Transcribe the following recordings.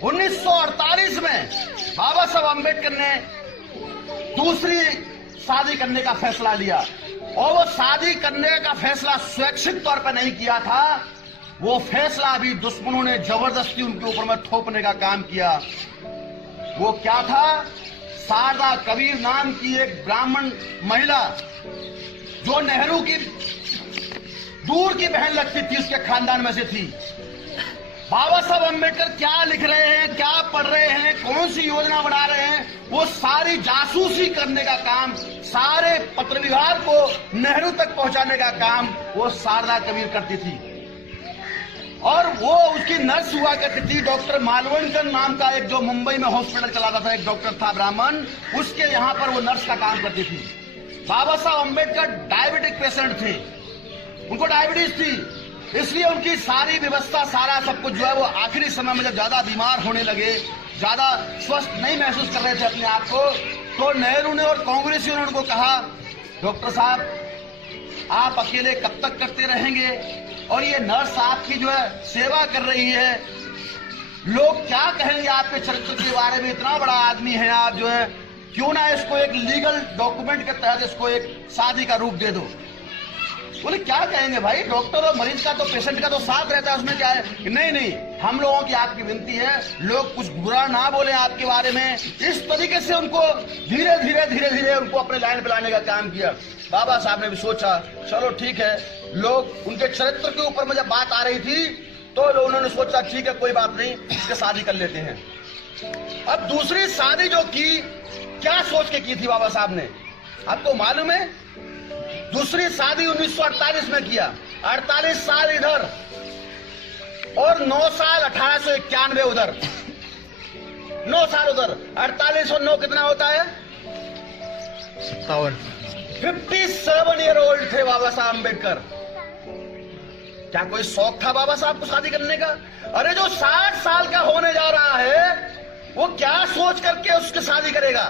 1948 में बाबा साहब अम्बेडकर ने दूसरी शादी करने का फैसला लिया, और वो शादी करने का फैसला स्वैच्छिक तौर पर नहीं किया था, वो फैसला भी दुश्मनों ने जबरदस्ती उनके ऊपर में थोपने का काम किया। वो क्या था? शारदा कबीर नाम की एक ब्राह्मण महिला, जो नेहरू की दूर की बहन लगती थी, उसके खानदान में से थी। बाबा साहब अम्बेडकर क्या लिख रहे हैं, क्या पढ़ रहे हैं, कौन सी योजना बना रहे हैं, वो सारी जासूसी करने का काम, सारे पत्र विभाग को नेहरू तक पहुंचाने का काम वो शारदा कबीर करती थी। और वो उसकी नर्स हुआ करती थी, डॉक्टर मालवणकर नाम का एक जो मुंबई में हॉस्पिटल चलाता था, एक डॉक्टर था ब्राह्मण, उसके यहाँ पर वो नर्स का काम करती थी। बाबा साहब अम्बेडकर डायबिटिक पेशेंट थे, उनको डायबिटीज थी, इसलिए उनकी सारी व्यवस्था, सारा सब कुछ जो है वो आखिरी समय में जब ज्यादा बीमार होने लगे, ज्यादा स्वस्थ नहीं महसूस कर रहे थे अपने आप को, तो नेहरू ने और कांग्रेसियों ने उनको कहा, डॉक्टर साहब आप अकेले कब तक करते रहेंगे, और ये नर्स आपकी जो है सेवा कर रही है, लोग क्या कहेंगे आपके चरित्र के बारे में, इतना बड़ा आदमी है आप, जो है क्यों ना इसको एक लीगल डॉक्यूमेंट के तहत इसको एक शादी का रूप दे दो। बोले क्या कहेंगे भाई, डॉक्टर और मरीज का तो, पेशेंट का तो साथ रहता है, उसमें क्या है? नहीं नहीं, हम लोगों की आपकी विनती है, लोग कुछ बुरा ना बोले आपके बारे में। इस तरीके से उनको धीरे धीरे उनको अपने लाइन पे लाने का काम किया। बाबा साहब ने भी सोचा चलो ठीक है, लोग उनके चरित्र के ऊपर में जब बात आ रही थी तो लोग उन्होंने सोचा ठीक है कोई बात नहीं, इसके शादी कर लेते हैं। अब दूसरी शादी जो की, क्या सोच के की थी बाबा साहब ने, आपको मालूम है? दूसरी शादी 1948 में किया, 48 साल इधर और 9 साल 1891 उधर, 9 साल उधर, 48 और 9 कितना होता है? 57 ईयर ओल्ड थे बाबा साहब अम्बेडकर। क्या कोई शौक था बाबा साहब को शादी करने का? अरे जो 60 साल का होने जा रहा है वो क्या सोच करके उसकी शादी करेगा?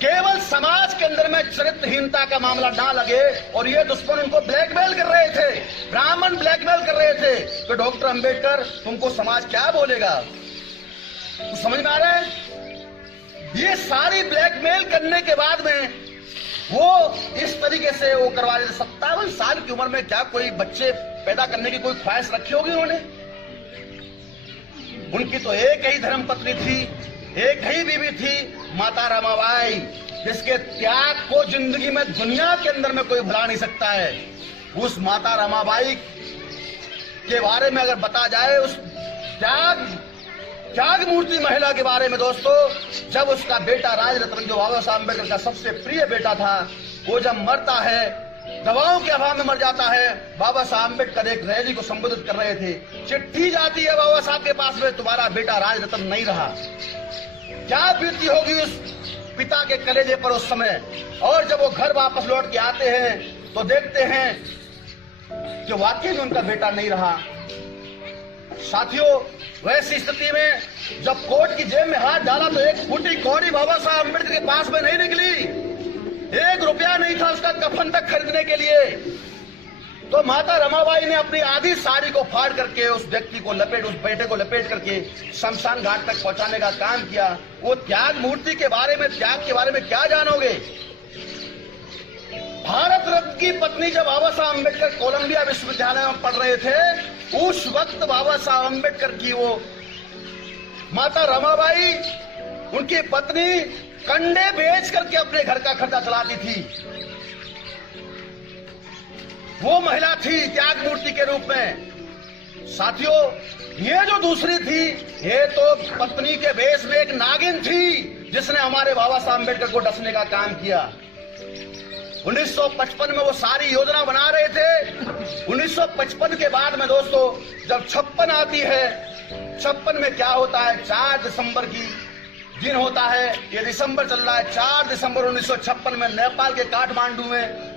केवल समाज के अंदर में चरित्रहीनता का मामला ना लगे, और ये दुश्मन उनको ब्लैकमेल कर रहे थे, ब्राह्मण ब्लैकमेल कर रहे थे कि डॉक्टर अंबेडकर तुमको समाज क्या बोलेगा, तो समझ में आ रहा है? ये सारी ब्लैकमेल करने के बाद में वो इस तरीके से वो करवा रहे थे। 57 साल की उम्र में क्या कोई बच्चे पैदा करने की कोई ख्वाहिश रखी होगी उन्होंने? उनकी तो एक ही धर्म पत्नी थी, एक ही बीवी थी, माता रमाबाई, जिसके त्याग को जिंदगी में दुनिया के अंदर में कोई भुला नहीं सकता है। उस माता रमाबाई के बारे में अगर बता जाए, उस त्याग मूर्ति महिला के बारे में दोस्तों, जब उसका बेटा राजरत्न, जो बाबा साहब अम्बेडकर का सबसे प्रिय बेटा था, वो जब मरता है, दवाओं के अभाव में मर जाता है, बाबा साहब अम्बेडकर एक रैली को संबोधित कर रहे थे, चिट्ठी जाती है बाबा साहब के पास में, तुम्हारा बेटा राजरत्न नहीं रहा। क्या बीती होगी उस पिता के कलेजे पर उस समय। और जब वो घर वापस लौट के आते हैं तो देखते हैं कि वाकई में उनका बेटा नहीं रहा। साथियों, वैसी स्थिति में जब कोर्ट की जेब में हाथ डाला तो एक फूटी कौड़ी बाबा साहब अम्बेडकर के पास में नहीं निकली, 1 रुपया नहीं था उसका कफन तक खरीदने के लिए। तो माता रमाबाई ने अपनी आधी साड़ी को फाड़ करके उस व्यक्ति को लपेट, उस बेटे को लपेट करके शमशान घाट तक पहुंचाने का काम किया। वो त्याग मूर्ति के बारे में, त्याग के बारे में क्या जानोगे? भारत रत्न की पत्नी जब बाबा साहब अम्बेडकर कोलंबिया विश्वविद्यालय में पढ़ रहे थे, उस वक्त बाबा साहब अम्बेडकर की वो माता रमाबाई, उनकी पत्नी, कंडे बेच करके अपने घर का खर्चा चलाती थी। वो महिला थी त्याग मूर्ति के रूप में। साथियों, ये जो दूसरी थी, ये तो पत्नी के वेश में एक नागिन थी, जिसने हमारे बाबा साहब अम्बेडकर को डसने का काम किया। 1955 में वो सारी योजना बना रहे थे। 1955 के बाद में दोस्तों जब 56 आती है, 56 में क्या होता है? 4 दिसंबर की दिन होता है, ये दिसंबर चल रहा है। 4 दिसंबर 1956 में नेपाल के काठमांडू में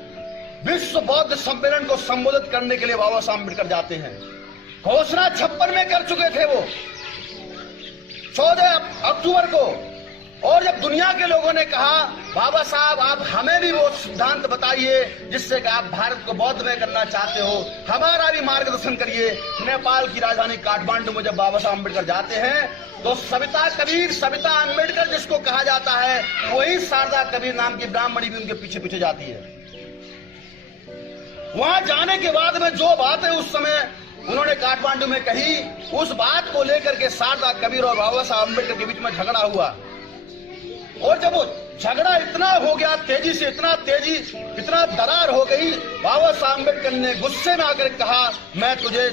विश्व बौद्ध सम्मेलन को संबोधित करने के लिए बाबा साहब अम्बेडकर जाते हैं। घोषणा 56 में कर चुके थे वो। 14 अक्टूबर को और जब दुनिया के लोगों ने कहा बाबा साहब आप हमें भी वो सिद्धांत बताइए जिससे कि आप भारत को बौद्धमय करना चाहते हो, हमारा भी मार्गदर्शन करिए। नेपाल की राजधानी काठमांडू में जब बाबा साहब अम्बेडकर जाते हैं तो सविता कबीर, सविता अम्बेडकर जिसको कहा जाता है, वही शारदा कबीर नाम की ब्राह्मणी भी उनके पीछे पीछे जाती है। वहां जाने के बाद में जो बातें उस समय उन्होंने काठमांडू में कही, उस बात को लेकर के शारदा कबीर और बाबा साहब अम्बेडकर के बीच में झगड़ा हुआ। और जब वो झगड़ा इतना हो गया, तेजी से इतना दरार हो गई, बाबा साहब अम्बेडकर ने गुस्से में आकर कहा मैं तुझे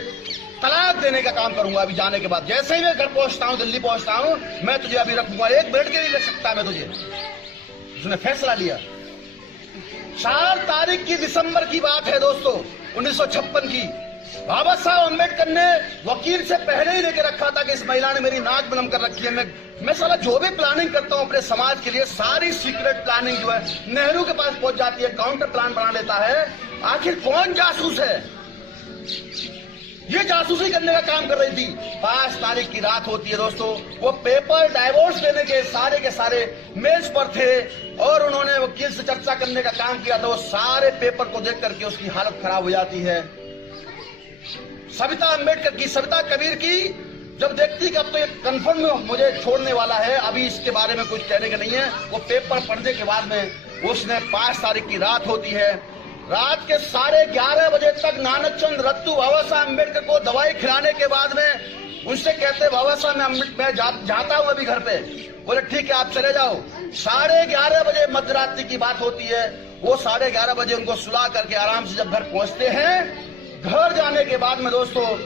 तलाक देने का काम करूंगा अभी जाने के बाद। जैसे ही मैं घर पहुंचता हूं, दिल्ली पहुंचता हूं, मैं तुझे अभी रखूंगा, 1 मिनट के लिए रख सकता मैं तुझे। उसने फैसला लिया। 4 तारीख की दिसंबर की बात है दोस्तों, 1956 की। बाबा साहब अम्बेडकर ने वकील से पहले ही लेके रखा था कि इस महिला ने मेरी नाक बलम कर रखी है। मैं साला जो भी प्लानिंग करता हूं अपने समाज के लिए, सारी सीक्रेट प्लानिंग जो है नेहरू के पास पहुंच जाती है, काउंटर प्लान बना लेता है। आखिर कौन जासूस है? ये जासूसी करने का काम कर रही थी। 5 तारीख की रात होती है दोस्तों, वो पेपर डाइवोर्स देने के सारे मेज पर थे और उन्होंने वकील से चर्चा करने का काम किया था। वो सारे पेपर को देख करके उसकी हालत खराब हो जाती है। सविता अम्बेडकर की, सविता कबीर की जब देखती कि अब तो ये कंफर्म मुझे छोड़ने वाला है, अभी इसके बारे में कुछ कहने का नहीं है, वो पेपर पढ़ने के बाद में उसने 5 तारीख की रात होती है, रात के 11:30 बजे तक नानक चंद रत्तू बाबा साहब अम्बेडकर को दवाई खिलाने के बाद में उनसे कहते बाबा साहब मैं जाता हूं अभी घर पे। बोले ठीक है आप चले जाओ। 11:30 बजे मध्यरात्रि की बात होती है। वो 11:30 बजे उनको सुला करके आराम से जब घर पहुंचते हैं, घर जाने के बाद में दोस्तों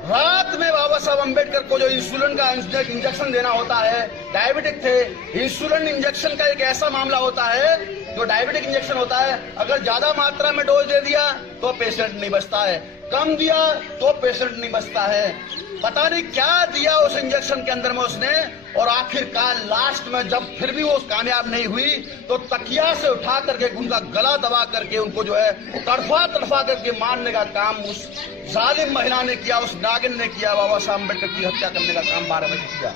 रात में बाबा साहब अम्बेडकर को जो इंसुलिन का इंजेक्शन देना होता है, डायबिटिक थे, इंसुलिन इंजेक्शन का एक ऐसा मामला होता है, जो डायबिटिक इंजेक्शन होता है, अगर ज्यादा मात्रा में डोज दे दिया तो पेशेंट नहीं बचता है, कम दिया तो पेशेंट नहीं बचता है। पता नहीं क्या दिया उस इंजेक्शन के अंदर में उसने, और आखिरकार लास्ट में जब फिर भी वो कामयाब नहीं हुई तो तकिया से उठा करके उनका गला दबा करके उनको जो है तड़फा करके मारने का काम उस जालिम महिला ने किया, उस नागिन ने किया। बाबा साहब अम्बेडकर की हत्या करने का काम 12 बजे किया।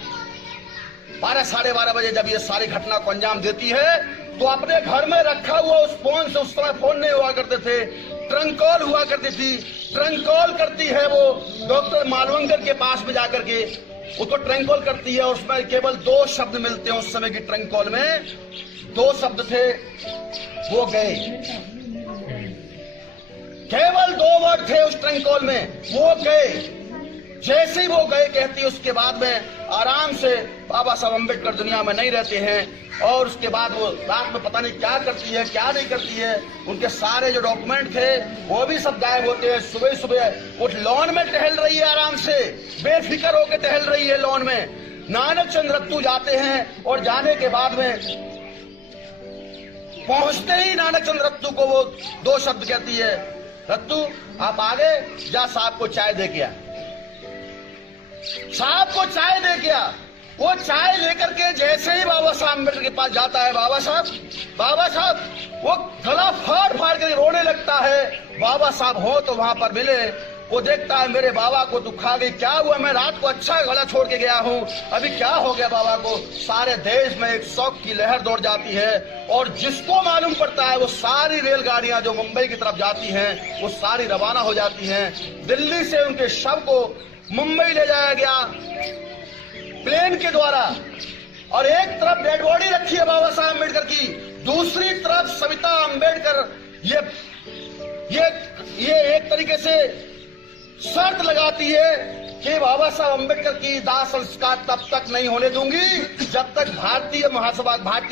12-12:30 बजे जब ये सारी घटना को अंजाम देती है तो अपने घर में रखा हुआ उस फोन से, उस समय फोन नहीं हुआ करते थे, ट्रंक कॉल हुआ करती थी, ट्रंक कॉल करती है वो डॉक्टर मालवंकर के पास में जाकर के उसको ट्रंक कॉल करती है। और उसमें केवल 2 शब्द मिलते हैं उस समय की ट्रंक कॉल में, 2 शब्द थे, वो गए। केवल 2 वर्ड थे उस ट्रंक कॉल में, वो गए। जैसे ही वो गए कहती, उसके बाद में आराम से बाबा साहब अम्बेडकर दुनिया में नहीं रहते हैं। और उसके बाद वो रात में पता नहीं क्या करती है क्या नहीं करती है, उनके सारे जो डॉक्यूमेंट थे वो भी सब गायब होते हैं। सुबह वो लॉन में टहल रही है, आराम से बेफिक्र होकर टहल रही है लॉन में। नानक चंद रत्तू जाते हैं और जाने के बाद में पहुंचते ही नानक चंद रत्तू को वो 2 शब्द कहती है, रत्तू आप आगे जा, साहब को चाय दे के आ। साहब को चाय दे के आ। वो चाय लेकर के जैसे ही बाबा साहब अम्बेडकर के पास जाता है, बाबा साहब, वो गला फाड़ कर रोने लगता है। बाबा साहब हो तो वहां पर मिले, वो देखता है मेरे बाबा को दुख आ गई, क्या हुआ, मैं रात को अच्छा गला छोड़ के गया हूँ, अभी क्या हो गया बाबा को। सारे देश में एक शौक की लहर दौड़ जाती है और जिसको मालूम पड़ता है वो सारी रेलगाड़ियां जो मुंबई की तरफ जाती हैं वो सारी रवाना हो जाती हैं। दिल्ली से उनके शव को मुंबई ले जाया गया प्लेन के द्वारा, और एक तरफ डेड बॉडी रखी है बाबा साहब अम्बेडकर की, दूसरी तरफ सविता अम्बेडकर ये एक तरीके से शर्त लगाती है कि बाबा साहब अम्बेडकर की दाह संस्कार तब तक नहीं होने दूंगी जब तक भारतीय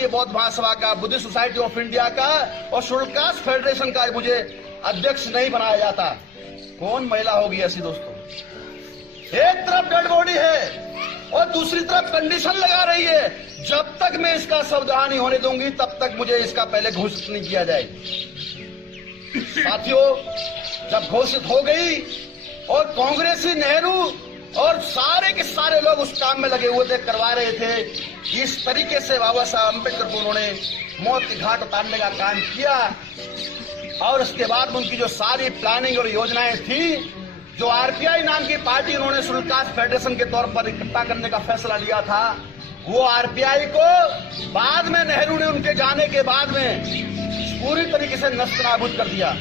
बौद्ध महासभा का, बुद्धिस्ट सोसाइटी ऑफ इंडिया का और शेड्यूल्ड कास्ट फेडरेशन का मुझे अध्यक्ष नहीं बनाया जाता। कौन महिला होगी ऐसी दोस्तों? एक तरफ डेड बॉडी है और दूसरी तरफ कंडीशन लगा रही है, जब तक मैं इसका शवदाह नहीं होने दूंगी तब तक मुझे इसका पहले घोषित नहीं किया जाए। साथियों, जब घोषित हो गई और कांग्रेसी नेहरू और सारे के सारे लोग उस काम में लगे हुए थे, करवा रहे थे, इस तरीके से बाबा साहब अम्बेडकर को उन्होंने मौत की घाट उतारने का काम किया। और उसके बाद उनकी जो सारी प्लानिंग और योजनाएं थी, जो आरपीआई नाम की पार्टी उन्होंने शेड्यूल्ड कास्ट फेडरेशन के तौर पर इकट्ठा करने का फैसला लिया था, वो आरपीआई को बाद में नेहरू ने उनके जाने के बाद में पूरी तरीके से नस्त नाबूद कर दिया।